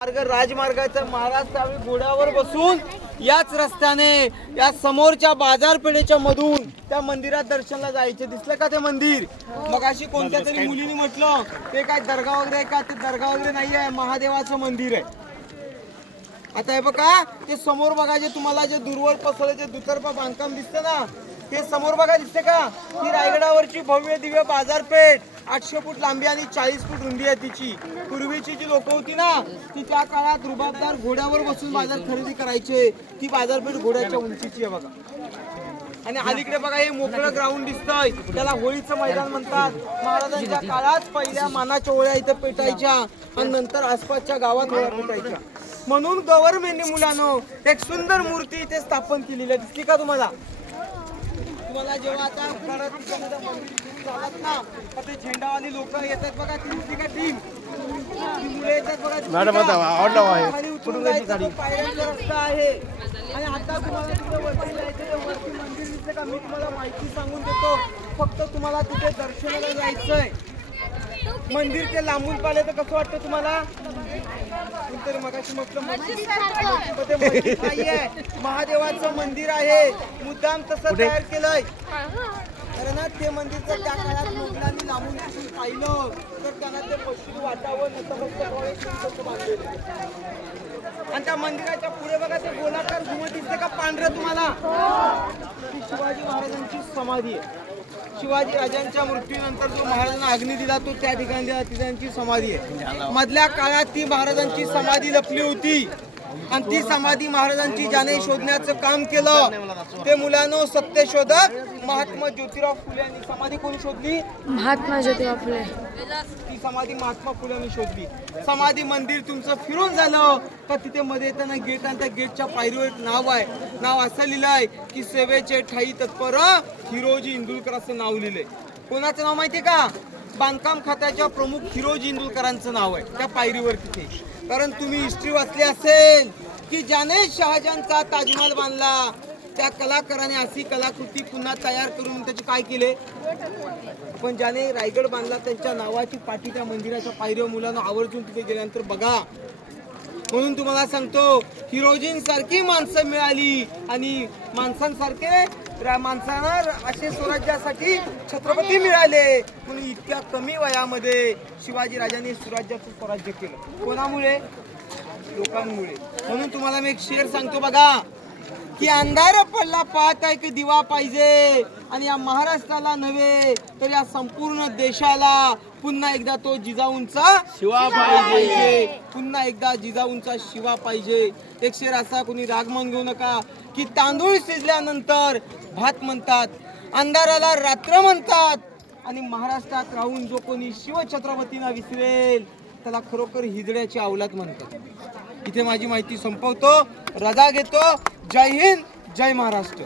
राजमार्गाचा महाराज घोड्यावर बसून याच रस्त्याने या समोरच्या बाजारपेठेच्या मधून त्या मंदिरात दर्शनाला जायचे. दिसलं का ते मंदिर? मग अशी कोणत्या तरी मुलीने म्हटलं ते काय दर्गा वगैरे का? ते दर्गा वगैरे नाही आहे, महादेवाचं मंदिर आहे. आता हे बघा ते समोर बघा, जे तुम्हाला जे दूरवर पसरले जे दुतर्फा बांधकाम दिसतं ना, ते समोर बघा, दिसते का? ही रायगडावरची भव्य दिव्य बाजारपेठ 800 फूट लांबी आणि 40 फूट रुंदी आहे तिची. पूर्वीची जी लोक होती ना, ती त्या काळात रुबाबदार घोड्यावर बसून बाजार खरेदी करायचे. ती बाजारपेठ घोड्याच्या उंचीची आहे बघा. आणि अलीकडे बघा हे मोकळं ग्राउंड दिसतंय, त्याला होळीचं मैदान म्हणतात. महाराजांच्या काळात पहिल्या मानाच्या होळ्या इथं पेटायच्या आणि नंतर आसपासच्या गावात होळ्या पेटायच्या. म्हणून गव्हर्नमेंटने मुलांनो एक सुंदर मूर्ती इथे स्थापन केलेली आहे. दिसली का तुम्हाला? तुम्हाला जेव्हा आता झालात ना, ते झेंडावाली लोक येतात बघा, ती का टीम मुले येतात बघा. पायऱ्यांचा रस्ता आहे आणि आता तुम्हाला तिथे वरती जायचं. वरती मंदिर दिसतं का? मी तुम्हाला माहिती सांगून देतो, फक्त तुम्हाला तिथे दर्शनाला जायचंय. मंदिर ते लांबून पाहिले तर कसं वाटतं तुम्हाला? कोणतरी मगाशी म्हटलं मस्जिद नाहीये, महादेवाचं मंदिर आहे. मुद्दाम तसं तयार केलंय कारण ते मंदिर जर त्या काळात लोकांनी लांबून पाहिलं तर त्यांना ते पशु वाटावं आणि त्या मंदिराच्या पुढे बघा ते गोलाकार घुमट दिसते का पांढरं तुम्हाला? ती शिवाजी महाराजांची समाधी आहे. शिवाजी राजांच्या मृत्यूनंतर जो महाराजांना अग्नी दिला तो त्या ठिकाणी दिला, ती त्यांची समाधी आहे. मधल्या काळात ती महाराजांची समाधी लपली होती आणि ती समाधी महाराजांची ज्याने शोधण्याचं काम केलं ते मुलांनो सत्यशोधक महात्मा ज्योतिराव फुले यांनी. समाधी कोणी शोधली? महात्मा ज्योतिराव फुले. ती समाधी महात्मा फुल्यांनी शोधली. समाधी मंदिर तुमचं फिरून झालं का तिथे मध्ये येताना गेट आणि त्या गेटच्या पायरीवर एक नाव आहे. नाव असं लिहिलंय की सेवेचे ठाई तत्पर हिरोजी इंदुलकर असं नाव लिहिलंय. कोणाचं नाव माहितीये का? बांधकाम खात्याच्या प्रमुख हिरोजी इंदुलकरांचं नाव आहे त्या पायरीवर तिथे. कारण तुम्ही हिस्ट्री वाचली असेल की ज्याने शहाजहानचा ताजमहल बांधला त्या कलाकाराने अशी कलाकृती पुन्हा तयार करून त्याचे काय केले. पण ज्याने रायगड बांधला त्यांच्या नावाची पाठी त्या मंदिराच्या पायरीवर मुलांना आवर्जून तिथे गेल्यानंतर बघा. म्हणून तुम्हाला सांगतो हिरोजींसारखी माणसं मिळाली आणि माणसांसारखे माणसांना असे स्वराज्यासाठी छत्रपती मिळाले. म्हणून इतक्या कमी वयामध्ये शिवाजी राजांनी सुराज्याचं स्वराज्य केलं. कोणामुळे? लोकांमुळे. म्हणून तुम्हाला मी एक शेर सांगतो बघा की अंधार पडला पाहत आहे की दिवा पाहिजे आणि या महाराष्ट्राला नव्हे तर या संपूर्ण देशाला पुन्हा एकदा तो जिजाऊंचा शिवा पाहिजे. पुन्हा एकदा जिजाऊंचा शिवा पाहिजे. एक शेर असा कोणी राग मान घेऊ नका की तांदूळ शिजल्यानंतर भात म्हणतात, अंधाराला रात्र म्हणतात आणि महाराष्ट्रात राहून जो कोणी शिवछत्रपतींना विसरेल त्याला खरोखर हिजड्याची अवलाद म्हणतात. इथे माझी माहिती संपवतो, रजा घेतो. जय हिंद, जय महाराष्ट्र.